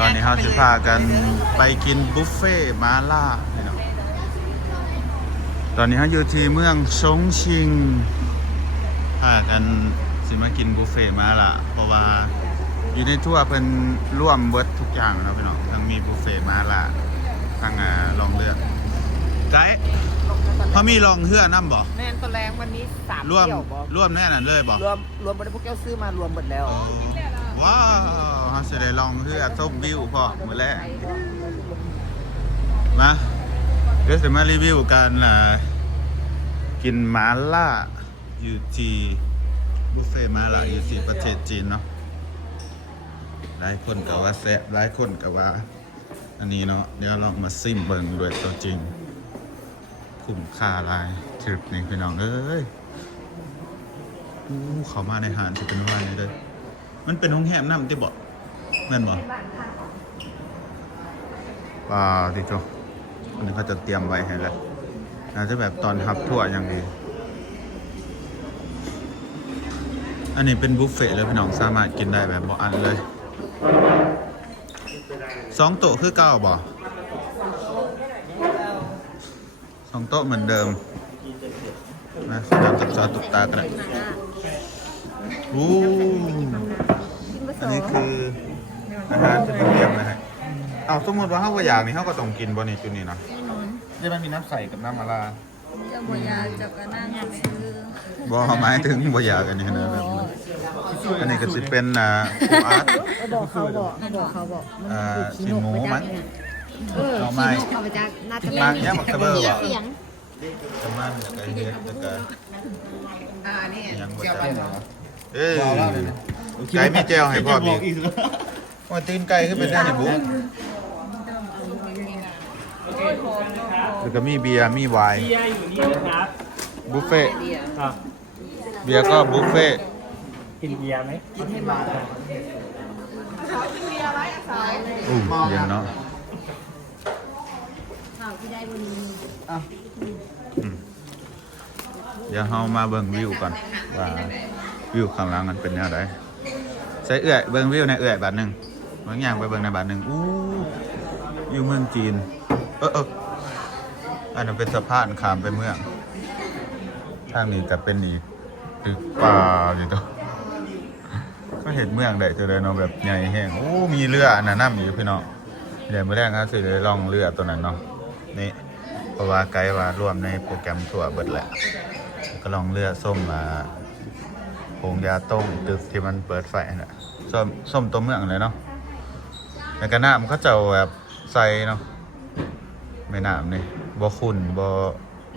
ตอนนี้เราจะพากันไปกินบุฟเฟ่ต์มาล่าพี่น้องตอนนี้เราอยู่ที่เมืองชงชิงพากันสิมากินบุฟเฟ่ต์มาล่าเพราะว่าอยู่ในทั่วเพิ่นร่วมเบิดทุกอย่างแล้วพี่น้องทั้งมีบุฟเฟ่ต์มาล่าทั้งลองเลือกไกด์เขามีลองเฮือน้ำบ่แม่นตัวแรงวันนี้3ร่วม เที่ยวบ่ ร่วมแน่นั่นเลยบ่รวมบริพวกแก้วซื้อมารวมหมดแล้วว้าวเขาจะได้ลองเฮือส้มวิวพอมื้อแรกมาเดี๋ยวจะมารีวิวกันกินหมาล่าอยู่ที่บุฟเฟ่ต์หมาล่าอยู่ที่ประเทศจีนเนาะหลายคนก็ว่าแซ่บหลายคนก็ว่าอันนี้เนาะเดี๋ยวลองมาซิมเบิ่งด้วยตัวจริงคุ้มค่าหลายทริปนี้พี่น้องเอ้ยเขามาในหาดที่เป็นว่านี่เลยมันเป็นห้องแฮมน้ำที่บ่แม่นบ่ว้าวดิโจอันนี้เขาจะเตรียมไว้ให้แล้วอาจจะแบบตอนทับทั่วอย่างดีอันนี้เป็นบุฟเฟ่ต์เลยพี่น้องสามารถกินได้แบบบ่อันเลย2 โต๊ะคือเก้าบ่2 โต๊ะเหมือนเดิมนะเดิมกับซอสตุกตากันอันนี้คืออาหารที่เตรียมนะฮะเอาสมมติว่าเขาบ่อยากนี่เขาก็ต้องกินบ่นี่จุดนี้เนาะนี่มันมีน้ำใสกับน้ำมะระจะบ่อยากจะก็นั่งซื้อบ่หมายถึงบ่อยากกันนี่นะแบบนี้อันนี้ก็สิเป็นปูอัดบอกเขาบอกชิ้นหมูมั้งหน่อไม้ เขาไปจากน่าจะ มากย่างบักกระเบอร์บ่ เสียง ประมาณไก่เฮ็ดแล้วก็ นี่ ยังบ่ได้ไก่มีแจ่วให้พ่อมีว่าตีนไก่ขึ้นเป็นได้นี่บุ๊แล้วก็มีเบียร์มีไวน์บุฟเฟ่ต์เบียร์ก็บุฟเฟ่ต์ กินเบียร์ไหมกินให้มา เย็นเนาะเดี๋ยวเรามาเบิ่งวิวก่อนว่าวิวข้างหลังมันเป็นยังไงใส่เอื่อยเบิ่งวิวในเอื่อยบาทหนึ่งบางอย่างไปเบิ่งในบาทหนึ่งอยู่เมืองจีนอันนั้นเป็นสะพานข้ามไปเมืองทางนี้ก็เป็นอีกตึกป่าอยู่ตัวก็เห็นเมืองได้เจอเลยเนาะแบบใหญ่แห้งมีเรืออันนั้นน้ำอยู่พี่น้องเดี๋ยวเมื่อแรกก็สิได้ลองเรือตัวนั้นเนาะนี่เพราะว่าไกด์ว่ารวมในโปรแกรมทัวร์เบิดแหละก็ลองเรือส้มมาโงยาต้มตึกที่มันเปิดไฟน่ะส้มตัวเมืองเลยเนาะแล้วก็น้ำเขาจะแบบใส่เนาะไม่น้ำนี่บ่ขุ่น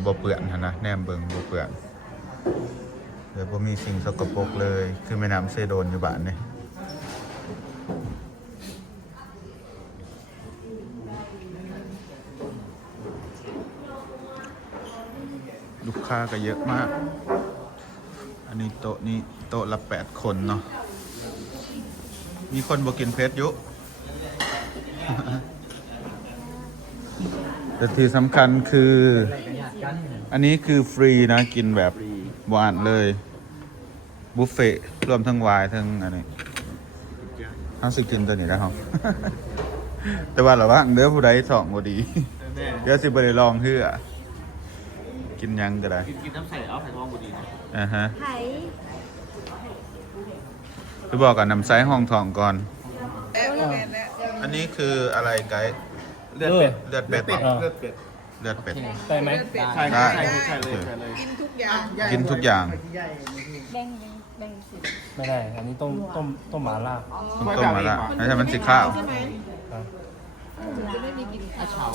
บ่เปื้อนนะแนมเบิ่งบ่เปื้อนเดี๋ยวบ่มีสิ่งสกปรกเลยคือแม่น้ำเซโดนอยู่บ้านนี่ลูกค้าก็เยอะมากอันนี้โต๊ะนี้โต๊ะละ8 คนเนาะมีคนบ่กินเผ็ดอยู่ แต่ที่สำคัญคืออันนี้คือฟรีนะกินแบบบ่อั้นเลยบุฟเฟ่ต์รวมทั้งไวน์ทั้งอันนี้ทั้งสิกินตัวนี้แล้วครับ แต่ว่าระวังเด้อผู้ใดส่องบ่ดีเดี๋ยวสิบ่ได้ลองเฮือกินยังก็ได้กินน้ำใสเอาไผ่ทองบุดีนะฮะไผ่ไปบอกกับน้ำไซห้องทองก่อนอันนี้คืออะไรไกด์เลือดเป็ดเลือดเป็ดใช่ไหมใช่เลยกินทุกอย่าง กินทุกอย่าง แบ่งสิ ไม่ได้อันนี้ต้มหมาล่าต้มมาละไม่ใช่มันสีข้าวเฉา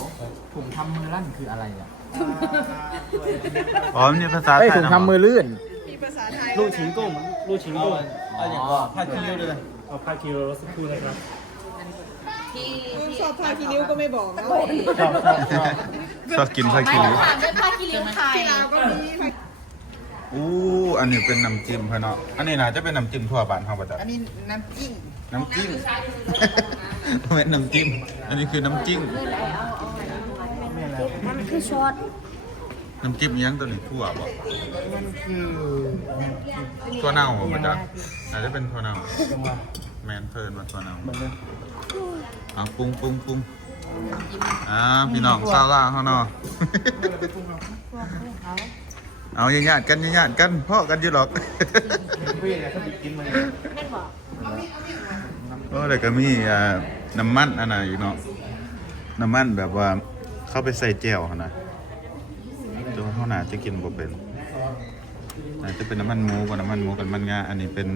ถุงทำมือลั่นคืออะไรอ่ะอ๋อนี่ภาษาไทยถุงทำมือลื่นมีภาษาไทยลูกชิ้นกุ้งผ้าคีริ้วด้วยเอาผ้าคีริ้วสักครู่นะครับชอบผ้าคีริ้วก็ไม่บอกนะชอบกินผ้าคีริ้ว เป็นผ้าคีริ้วไทยอันนี้เป็นน้ำจิ้มเพื่อนเนาะอันนี้น่าจะเป็นน้ำจิ้มทั่วบ้านเขาประจำอันนี้น้ำจิ้มเป็นน้ำจิ้มอันนี้คือน้ำจิ้มมันคือช็อต น้ำจิ้มยังตัวนี้ทั่วบ่มันคือทั่วเน่าประจำน่าจะเป็นทั่วเน่า แมนเพิ่นมาตัวน้ำ มันเนี่ย เอาปรุงพี่น้องซาล่าเขาเนาะ เอาญาติกันพ่อกันอยู่หรอก เพื่อนเขาไปกินมาเนี่ย ก็เลยก็มีน้ำมันอันไหนอีกเนาะน้ำมันแบบว่าเข้าไปใส่แจ่วนะตัวเขาน่าจะกินบ่เป็นน่าจะเป็นน้ำมันหมูกับน้ำมันหมูกับน้ำมันงาอันนี้เป็น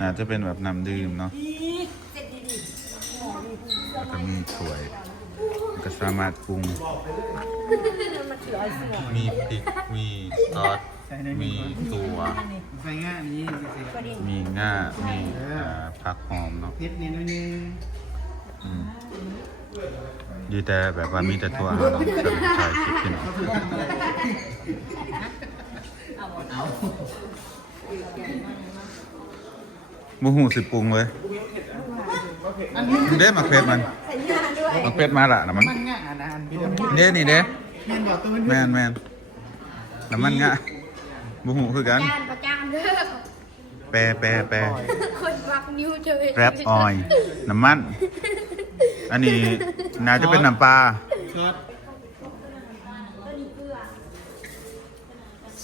น่าจะเป็นแบบน้ำดื่มเนาะแล้วก็มีถ้วยก็สามารถปรุงมีพริกมีซอสมีตัว ใส่ง่ายนี้ มีง่ามีผักหอมเนาะ เพชรนี่นู่นนี่ อืมดีแต่แบบว่ามีแต่ตัวอาหารเนาะแต่ใช่คิดพี่น้องมูหูสิปรุงเลยเด้มาเพ็ดมันมาเพ็ดมาละนะมัน มันง่ายนะอันพี่เดิม เด้นี่เด้ แม่นบอกตัวมัน แมนน้ำมันงะมูหูคือกัน ประจานเด้อ แปร คนรักนิ้วเจอ แรปออยน้ำมัน อันนี้น่าจะเป็นน้ำปลา ช็อต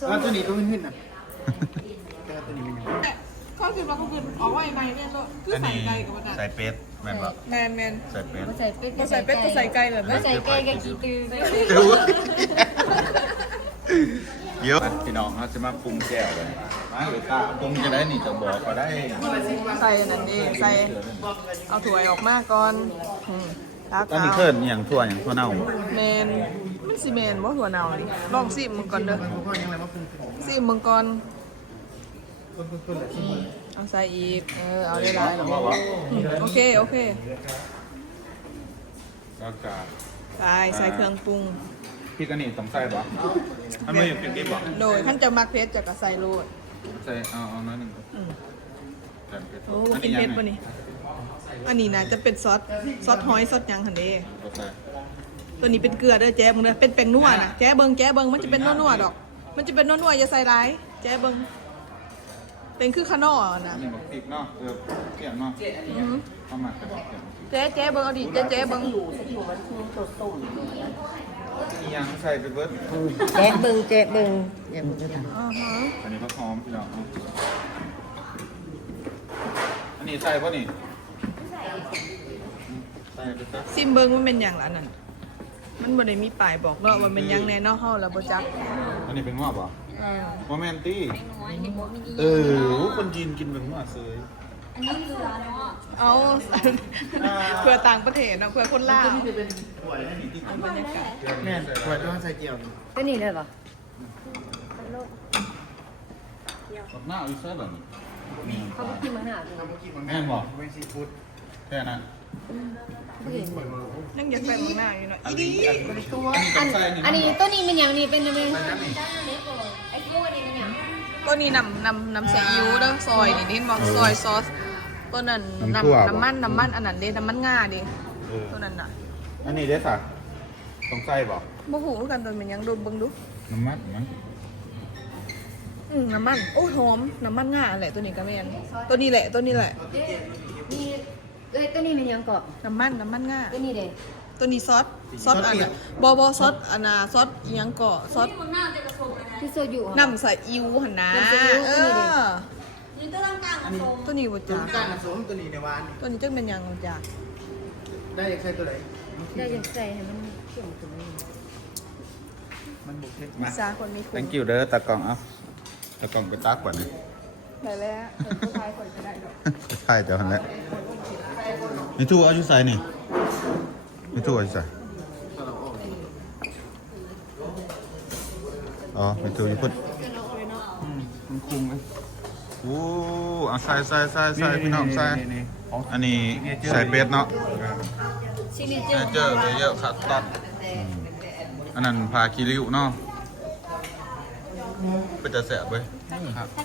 แล้วตัวนี้ตัวขึ้นอ่ะตัวนี้มันยัง ข้าวคือเราก็คือออกว่าใหม่เนี่ยก็คือ อัน ใส่ นี้ ไก่กับมัน ใส่เป็ดแม่นบ่ แมนแมน ใส่เป็ด ใส่เป็ด ก็ใส่เป็ดก็ใส่ไก่แบบนั้น ใส่ไก่กับกี่ตือ เดี๋ยวพี่น้องเราจะมาปรุงแก้วเลยมาหรือตาปรุงจะได้นี่จะบอกก็ได้ ใส่นั่นเองใส่เอาถั่วออกมาก่อนแล้ว ตอนนี้เคิร์นอย่างทั่วเน่า แมนมันสิแมนว่าถั่วเน่าดิลองซิมึงก่อนเด้อ พ่อยังไงมาปรุง ซิมึงก่อน ต้นแหละที่ เอาใส่อีกเอาได้หลายหรอโอเค แล้วก็ ใส่เครื่องปรุง พี่กันนี่ต้องใส่บ่อันนี้เป็นกิ๊บบ่ โดยขั้นจะมักเพชรจะกระใส่โรด ใส่เอาน้อยหนึ่ง โอ้กินเพชรป่ะนี่อันนี้นะจะเป็นซอสหอยซอสยังหันเด้ตัวนี้เป็นเกลือเด้อแจ๊เบิ่งเด้อเป็นแป้งนัวนะแจ๊เบิ่งมันจะเป็นนัวๆดอก มันจะเป็นนัวๆอย่าใส่ร้ายแจ๊เบิ่งเป็นคือขนอนะ นี่บอกพริกเนาะเกี่ยงเนาะเข้ามาเป็นเกี่ยง แจ๊เบิ่งเอาดิแจ๊เบิ่ง อีหยังใส่ไปเบิด แจ๊เบิ่งอย่ามึงจะท อันนี้ก็หอมพี่น้องอันนี้ใส่ป่ะนี่ใส่ไปซะ ซิมเบิ่งมันเป็นอย่างละนั่นมันบ่ได้มีป้ายบอกเนาะว่าเป็นหยังแน่เนาะเฮาแล้วบ่จัก อันนี้เป็นงอกป่ะโมเมนตี้คนจีนกินเป็นงอกเลย อันนี้เกลือเนาะ เอาเพื่อต่างประเทศเนาะเพื่อคนลาว นี่จะเป็นถั่วแล้วนี่ที่ เอาบรรยากาศ แม่ถั่วต้องใส่เจียว ก็นี่เลยป่ะ หน้าอีเซ่แบบนี้ เขาไปกินมาหา ทำเมื่อกี้มัน แม่นบอก เป็นซีฟู้ด แค่นั้น ยังอยากใส่หม้าอยู่เนาะอีดี อันนี้ตัวนี้เป็นอย่างนี้เป็นอะไรไอ้พวกนี้เป็นอย่าง ตัวนี้นำใส่อิ๊วเด้อซอยนี่นี่บอกซอยซอสตัวนั้นน้ำมันอันนั้นเด้น้ำมันงาดิตัวนั้นน่ะ อันนี้ได้สักต้องใส่บอก บ่ฮู้คือกันตัวมันยังดูเบิ่งดู น้ำมันมั้ง น้ำมันโอ้หอมน้ำมันงาแหละตัวนี้ก็แม่นตัวนี้แหละ นี่ตัวนี้เป็นอย่างเกาะ น้ำมันงา ตัวนี้เด้ ตัวนี้ซอสอันน่ะบ่ซอสอันน่ะซอสอิหยังเกาะซอส ที่โซยุ น้ำใส่อิ๊วหั่นนะตัวนี้บ่จ้า ก้านผสมตัวนี้ในวาน ตัวนี้จังเป็นหยังจ้า ได้อยากใส่ตัวไหน ได้ยังใส่ให้มันเข้มขึ้น มันบุกเพชร วิสาคนมีคุณ thank you เด้อตากล่องเอาตากล่องไปตักก่อนนี่ ได้แล้วผู้ชายคนก็ได้ดอก ใช่เดี๋ยวหันแล้วมีตู้เอาอยู่ใส่นี่มีตู้เอาอยู่ใส่อ๋อมีตู้อยู่พุ่น มันคุ้มไหม โอ้เอาใส่พี่น้องใส่อันนี้ใส่เป็ดเนาะ ซิลิเจ เจอเยอะครับตัดอันนั้นพาคิริวเนาะเป็นจะแสบเว้ย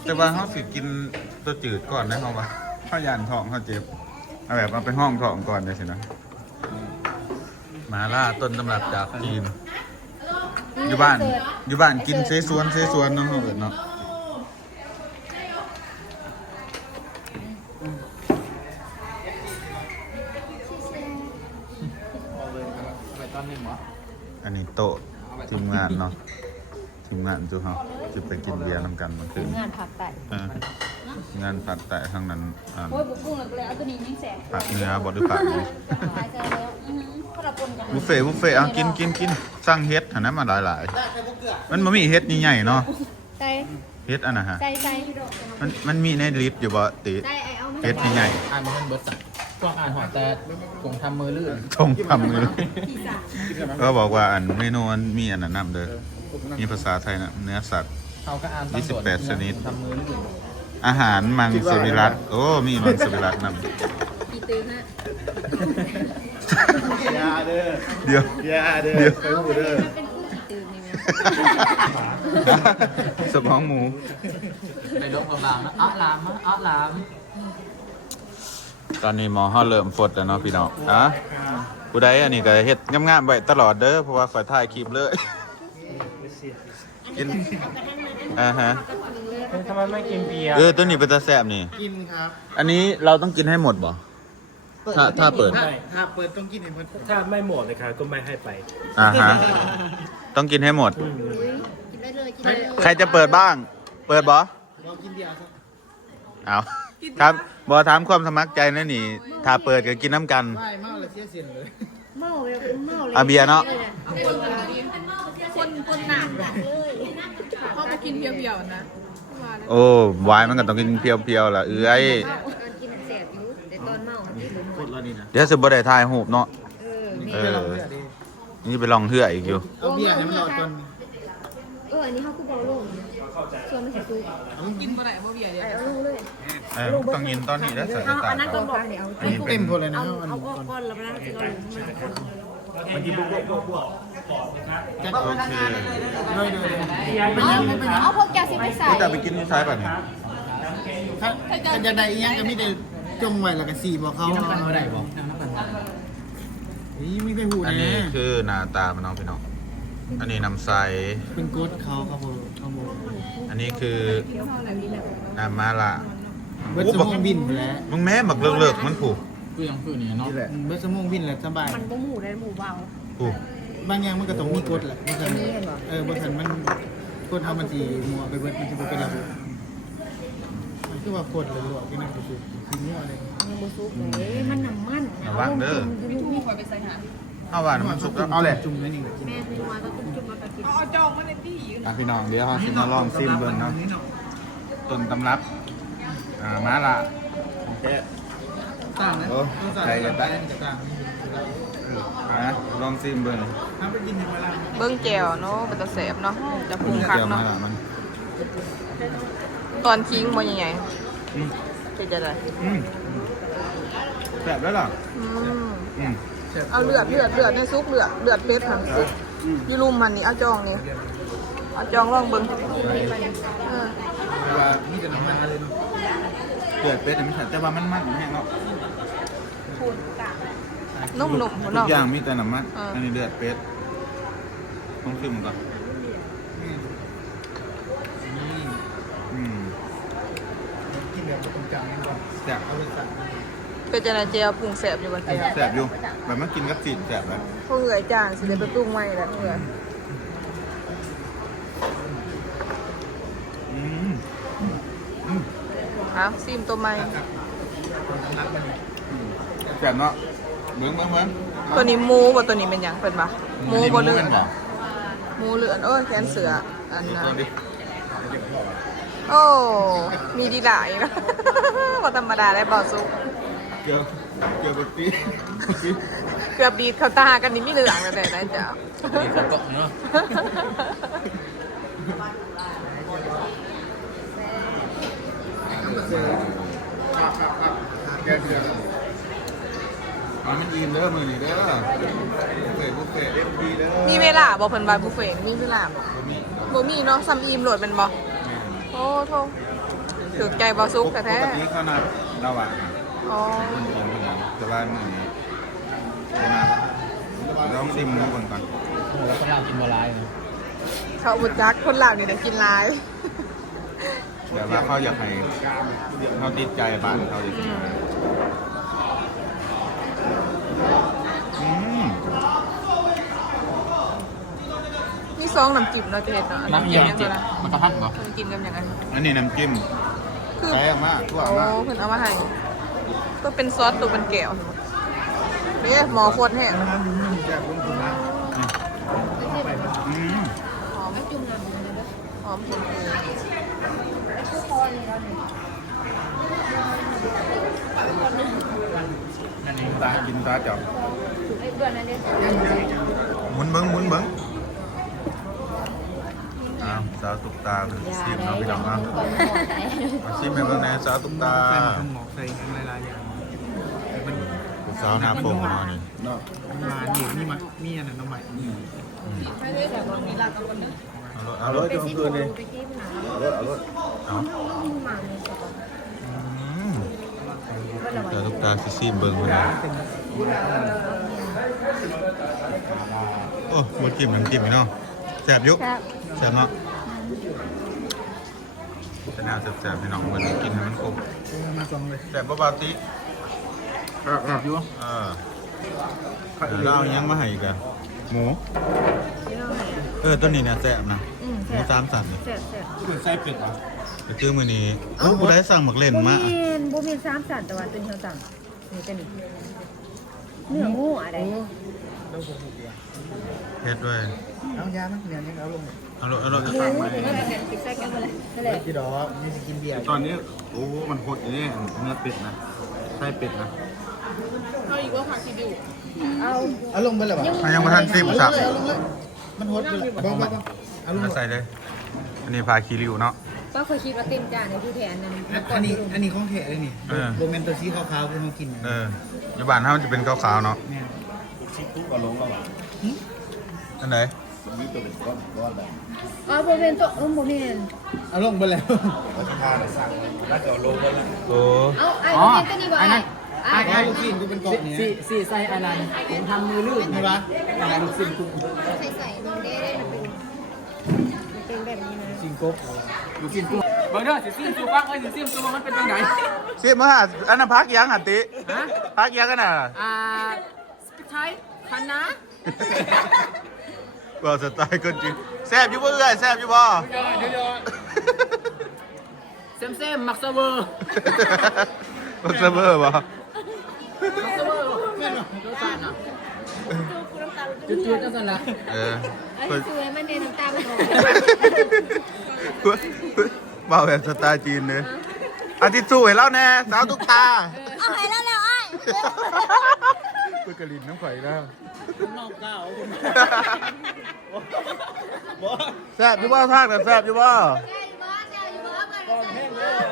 แต่ว่าเขาสิกินตัวจืดก่อนได้เขาปะเขายานท้องเขาเจ็บเอาแบบเอาไปห้องท้องก่อนเลยสินะหมาล่าต้นตำรับจากจีนอยู่บ้านกินเซซวนเนาะเขาเกิดเนาะ อันนี้โต๊ะทีมงานเนาะทีมงานจูเฮาจะไปกินเบียร์นำกันเมื่อคืน งานผักไก่ งานผัดแต่ทางนั้น โอ้ยบุกกุ้งเลยเอาตัวนี้ยิ่งแสบ ผัดเนื้อบหรือผัด หายใจแล้วก็ระปนกัน บุฟเฟ่ต์เอากินสั่งเฮ็ดหันนั้นมาหลายๆมันบ่มีเฮ็ดใหญ่ๆเนาะ ใจ เฮ็ดอันน่ะฮะ ใจ มันมีในลิสต์อยู่บ่ติ ใจไอเอามา เฮ็ดใหญ่ อ่านมาเป็นเบิร์ดสักช่วงอ่านหอแต่ผมทำมือลื่น ๆทงทำเลยก็บอกว่าอันเมนูมันมีอันนั้นนำเด้อมีภาษาไทยนะเนื้อสัตว์ เขาก็อ่านตามส่วน 28ชนิด ทำมือลื่น อาหารมังสวิรัตโอ้มีมังสวิรัตนำ กี่ตื้อฮะ ยาเด้อ เดี๋ยว ยาเด้อไปหูเด้อ มันเป็นผู้กี่ตื้อนี่ไหม สมองหมู ในโลกลามนะอ้อลามมะอ้อลาม ตอนนี้หมอเฮาเริ่มฟดแล้วเนาะพี่น้องผู้ใดอันนี้ก็เฮ็ดงามๆไว้ตลอดเด้อเพราะว่าข่อยถ่ายคลิปเลยกินฮะ ทำไมไม่กินเบียร์ ตัวนี้เป็นตาแซ่บนี่ กินครับ อันนี้เราต้องกินให้หมดบ่ถ้าเปิด ถ้าเปิดต้องกินให้หมด ถ้าไม่หมดเลยครับก็ไม่ให้ไป ฮะต้องกินให้หมด กินได้เลยกินได้เลย ใครจะเปิดบ้าง เปิดบ่ เรากินเบียร์ครับ เอาครับบ่ถามความสมัครใจนะนี่ ถ้าเปิดก็กินน้ำกัน ไม่เมาเลยเสียเสียเลย เมาเลยเมาเลย เอาเบียร์เนาะ คนหนักเลยเขาไปกินเพียวๆนะมาแล้ว โอ้วายมันก็ต้องกินเพียวๆล่ะเอ้ย ตอนกินแสบอยู่แต่ตอนเมาที่หลุม กดแล้วนี่นะ เดี๋ยวสิบ่ได้ถ่ายรูปเนาะ เออ เออ นี่ไปลองเทื่ออีกอยู่ เอาเบียร์ให้มันหลอดก่อน อันนี้เขาคือเบาลงส่วนมันคือซุป กินบ่ได้บ่เบียร์เดี๋ยว ไอเอาลงเลย ต้องกินตอนนี้แล้วใส่ เอา ตา อันนั้น ก่ ก็ อน บอกเนี่ยเอา อันนี้เป็ เต็ น มหมดเลยนะ เอา อัน เอา นี้ก่อน ก้อนแล้วนะสิเรา มันที่บวก โอเค เลยเลย เอาพวกแกสิไปใส่ แต่ไปกินที่ซ้ายป่ะเนี่ย ถ้าจะได้อีหยังก็มีแต่จงไว้แล้วก็สีบอกเขา เอาได้บอกน้ำกัน นี่ไม่ได้หู อัน นะ นี้คือหน้าตามันน้องพี่น้อง อันนี้น้ำใส เป็นกดเขาครับผมเขาบอก อันนี้คือน้ำมาละ เบิร์ดสมองบินแล้ว มึงแม่หมักเลิกๆมันผูก คือยังคือนี่เนาะ เบิร์ดสมองบินแล้วสบาย มันก็หมูได้หมูเบา ผูก บางอย่างมันก็ต้องมีกฎแหละบางทีบางทีมันกฎทำมันสีมัวไปเบิร์ดมันจะเป็นระบบมันคือว่ากฎเลยหลวกที่นั่นคือสิ่งนี้อะไร ยังบ่ซุปเลยมันน้ำมัน ระวังเด้อ มี ข้าวหวานมันสุกแล้วเอาเลย จุ่มนั่นเอง แม่คือว่าก็จุ่มๆมากิน เอาจองมาในที่อยู่ พี่น้องเดี๋ยวเราสิมาลองซิมเบิ่งเนาะต้นตำรับมาละโอเค ต่างนะ ใครจะได้ ต่าง นะลองซิมเบิ่ง ทำไปกินในเวลา เบิ้งแก้วเนาะเป็นตะแสบเนาะจะพุงคัก เดี๋ยวมา เนาะ ละมัน ตอนคิงบ่ยังไง อืม จะได้ แซ่บแล้วเหรอ อืมเอาเลือดในซุปเลือดเพชรค่ะซุปอยู่รุมมันนี่เอาจองนี่เอาจองลองเบิ้งเออ แต่ว่ามีแต่น้ำมันเลยเกลือเป็ดไม่ใช่แต่ว่ามันแห้งเนาะ นุ่มๆ ทุ เนาะ กอย่างมีแต่น้ำมัน อ่า อันนี้เลือดเป็ดต้องชิมก่อนอืม กินแบบตรงกลางนี่ก่อน แซ่บ เอาไปสั่ง เป็นจังไดเจียวปรุงแสบอยู่บ่เจียว แซ่บอยู่แบบมันกินกับจีนแซ่บเลย พวกเอื่อยจ้างสิได้ไปปรุงใหม่แล้วเอื่อย อืม เอาซิมตัวใหม่ แซ่บเนาะเบิ้ง ตัวนี้หมูบ่ตัวนี้เป็นหยังเพิ่นบ่หมูบ่เลือ ด ดหมูเลือดแขนเสืออันนั้น ตัวดิ โอ้มีดีหลายนะ บ่ธรรมดาได้บ่ซุป เกี่ยวกับปี เกือบดีดเข้าตากันนี่มีเหลืองแล้วได้จ้ะ มีคนตกเนาะ มันอิ่มเด้อมือนี่เด้อบุฟเฟ่ต์ดีเด้อ มีเวลาบ่เพิ่นว่าบุฟเฟ่ต์มีเวลาบ่ ตัวนี้ บ่มีเนาะซ้ำอิ่มโหลดแม่นบ่โอ้โธ่ถูกใจบ่ซุปแท้ ปกติเขานัดระหว่าง ๆอ๋อ คนกินคนนั้นแต่ว่ามือนี้เขานัดลองซิมดูก่อน โอ้โหคนเรากินบะลายเนาะ เขาบุจักคนลาวนี่ได้กินหลาย เดี๋ยวว่าเขาอยากให้เขาติดใจบ้านเขาอยากกินอืม ซองน้ำจิ้มเราจะเห็นเนาะ น้ำเย็นจิตมันกระพันเหรอ เคยกินกันอย่างนั้น อันนี้น้ำจิ้ม คือ ใส่มากทั่ว โอ้ มาก เพิ่นเอามาให้ก็เป็นซอสตัวเป็นแก้วนี่หมอโคตรแห้ง น้ำมันจากลงทุนนะ อืม หอมไม่จุ่มน้ำเลยเด้อ หอมชมพู คือคอนี่แล้วนี่ อันนี้ตากินตาจับ ไอ้เบื่อนั่นเด้อ หมุนเบิ้งอ้าวสาวตุ๊กตาเป็นซีมเนาะพี่น้องอ่ะ ก่อนหมดไหน มาซีมให้เบิ่งแหน่สาวตุ๊กตา ใส่หมอกใส่ทั้งหลายๆอย่างมัน สาวหน้าโป่งมานี่ มานี่นี่มามีอันนั้นน้ำใหม่ เอารถ ไปซิดูไปที่หนา เอา หมาเลยก่อน อืมสาวตุ๊กตาสิซีมเบิ่งเพิ่นนะโอ้บ่จิ้มน้ำจิ้มนี่เนาะแซ่บอยู่ ครับ แซ่บเนาะเป็นแนวแซ่บๆพี่น้องเพิ่นกินให้มันครบ มาสองเลย แซ่บบ่บาติ แบบอยู่ เดี๋ยวเราเอายังมาให้อีกอะหมูตัวนี้เนี่ยแซ่บนะหมูสามสันนี่ แซ่บ คือใส่เป็ดอ่ะ ก็คือมื้อนี้ผู้ใดสั่งหมักเล่นมา บ่มี3สันแต่ว่าตัวนี้เขาสั่งนี่ตัวนี้เนื้อหมูอะไร แล้วผมถูกอ่ะ เฮ็ดด้วย เอายานะเนี่ยยังเอาลง เอารถ หมูถึงว่ากันติดใส่กันหมดเลยนั่นแหละ ที่ดอกนี่จะกินเบียร์ ตอนนี้โอ้มันโคตรอย่างนี้เนื้อเป็ดนะไส้เป็ดนะ เอาอีกว่าผักชีดิว เอา เอาลงไปเลยป่ะ ยังบ่ทันซิมสับ มันโหดเลยบ้างเอาลง มาใส่เลยอันนี้พาคีริวเนาะ ก็เคยคิดว่าเต็มจานในที่แทนนั้น อันนี้ของแท้เลยนี่โบเมนตัวสีขาวๆคือเขากิน อยู่บ้านเฮามันจะเป็นขาวๆเนาะ เนี่ย อันไหน อ๋อโบเมนตัวโบเมน เอาลงไปแล้ว โอ้ เอาไอ้โบเมนตัวนี้บ่ไอ้ ไอ้ลูกชิ้นก็เป็นกล่องเนี่ย สี่ไส้อะไรผมทำมือลื่น ใช่ปะ อะไรลูกชิ้นกุ้ง ใส่นมได้มันเป็นแบบนี้นะ ชิ้นกบ ลูกชิ้นกุ้งเบอร์เดอร์สิซิมซูฟังสิซิมซูมันเป็นยังไง ซิมมาอันนั้นพักยังหันติ ฮะ พักยังกันน่ะ สปิไทยคันนะ ว่าสไตล์คนจริงแซ่บอยู่บ่เอ้ยแซ่บอยู่บ่ เซมมักเซเวอร์ บักเซเบอร์บ่ มักเซเวอร์รสชาติอ่ะจืดๆจังสันละ อันนี้สวยมันในน้ำตาลมันออก บ่แบบสไตล์จีนเลยอาทิตย์สู้ให้เราแน่สาวตุ๊กตา เอาให้แล้วไอ้ เพื่อกระลินน้ำข่อยแล้ว นอกเก้า แซ่บอยู่บ่ทางนั้นแซ่บอยู่บ่ แกอยู่บ้านแกอยู่บ้านมันใส่เบอร์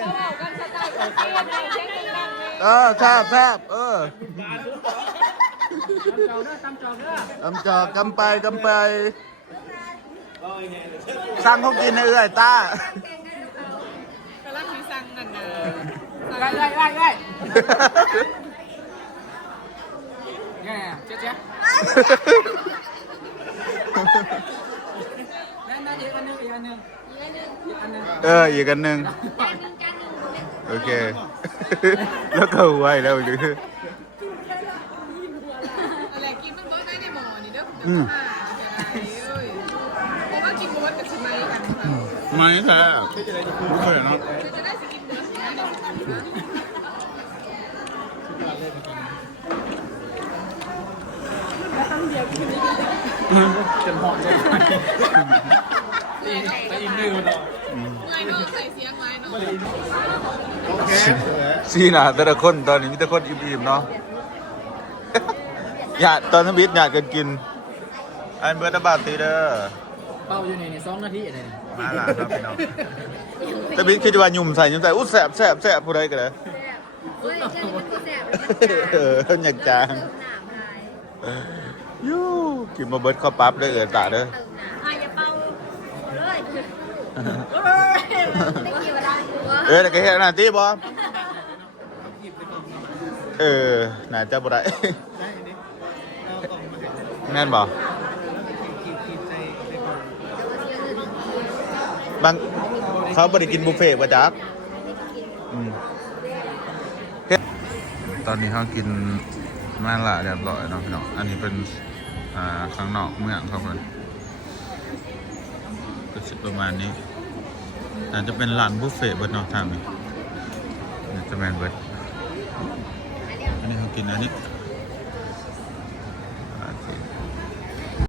เขาบอกกันสไตล์คนเท่ในเช็คกัน แซ่บแซ่บตำจอกเด้อ ตำจอกกำไปสั่งของกินในเอื้อยตาก ำลังมีสั่งนั่นนะ ไล่เนี่ยเจ๊นั่นอีกอันนึง อีกอันหนึ่งโอเค แล้วก็ไว้แล้วหรือ อะไรกินมันก็ได้ในหม้อนี่เด้อผมก็กินบดกับชิมายกัน ไม่แซ่บรู้เลยเนาะ จะได้สกินเนื้อ จนหอมเลยไปอีกหนึ่งเนาะ ไลน์นอกใส่เสียงไลน์นอก ซีน่ะแต่ละคนตอนนี้มีแต่คนอิ่มๆเนาะ หยาดตอนทำบิดหยาดกันกินอันเบิร์ดบาทตีเด้อ เป้าอยู่ใน2 นาทีอะไร มาล่ะครับพี่น้องแต่บิดคิดว่าหยุ่มใส่อุ๊ยแซ่บผู้ใดกันเลย เฮ้ยเจ้ามันก็แซ่บ อยากจางยูกินมาเบิร์ดข้าวปั๊บเลยตาเด้อ อย่าเป่าเลยได้กี่วันได้ แต่ก็เห็นหน้าตีบอน่าจะบ่ได้ ได้นี่เอากล่องมาให้ แน่นบ่ คีบใส่กล่อง บางเขาบ่ได้กินบุฟเฟ่ต์ป่ะจ๊ะตอนนี้เขากินมาละเรียบร้อยเนาะพี่น้องอันนี้เป็นข้างนอกเมืองครับเพื่อน สิประมาณนี้อาจจะเป็นร้านบุฟเฟ่ต์เบิดเนาะทางนี้จะแมนเบิดอันนี้เขากินอันนี้